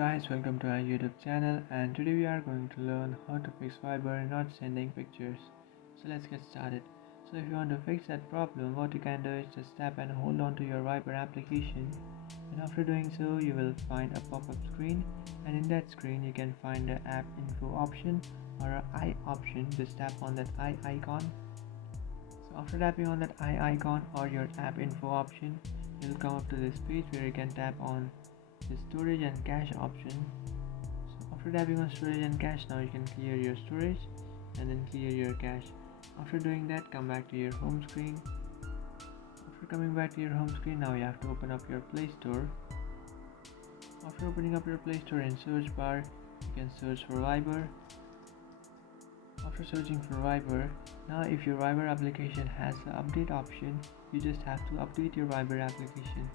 guys, welcome to our YouTube channel, and today we are going to learn how to fix Viber not sending pictures. So let's get started. So if you want to fix that problem, what you can do is just tap and hold on to your Viber application, and after doing so you will find a pop-up screen, and in that screen you can find the app info option or a I option. Just tap on that I icon. So after tapping on that I icon or your app info option, you'll come up to this page where you can tap on the storage and cache option. So after tapping on storage and cache, now you can clear your storage and then clear your cache. After doing that, come back to your home screen. After coming back to your home screen, now you have to open up your Play Store. After opening up your Play Store, in search bar you can search for Viber. After searching for Viber, now if your Viber application has the update option, you just have to update your Viber application.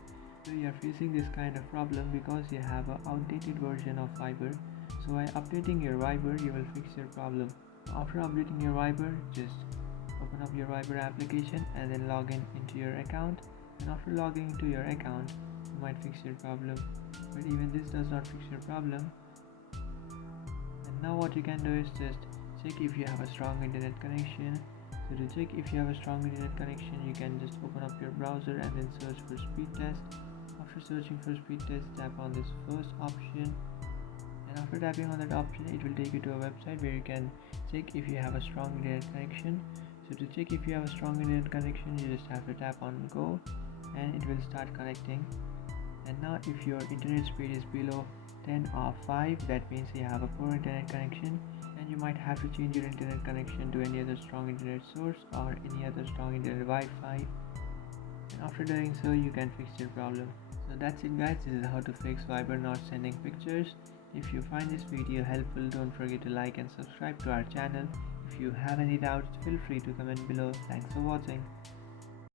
So you are facing this kind of problem because you have an outdated version of Viber. So by updating your Viber, you will fix your problem. After updating your Viber, just open up your Viber application and then log in into your account. And after logging into your account, you might fix your problem. But even this does not fix your problem. And now what you can do is just check if you have a strong internet connection. So to check if you have a strong internet connection, you can just open up your browser and then search for speed test. After searching for speed test, tap on this first option, and after tapping on that option, it will take you to a website where you can check if you have a strong internet connection. So to check if you have a strong internet connection, you just have to tap on go and it will start connecting. And now if your internet speed is below 10 or 5, that means you have a poor internet connection, and you might have to change your internet connection to any other strong internet source or any other strong internet Wi-Fi. And after doing so, you can fix your problem. So that's it guys, this is how to fix Viber not sending pictures. If you find this video helpful, don't forget to like and subscribe to our channel. If you have any doubts, feel free to comment below. Thanks for watching.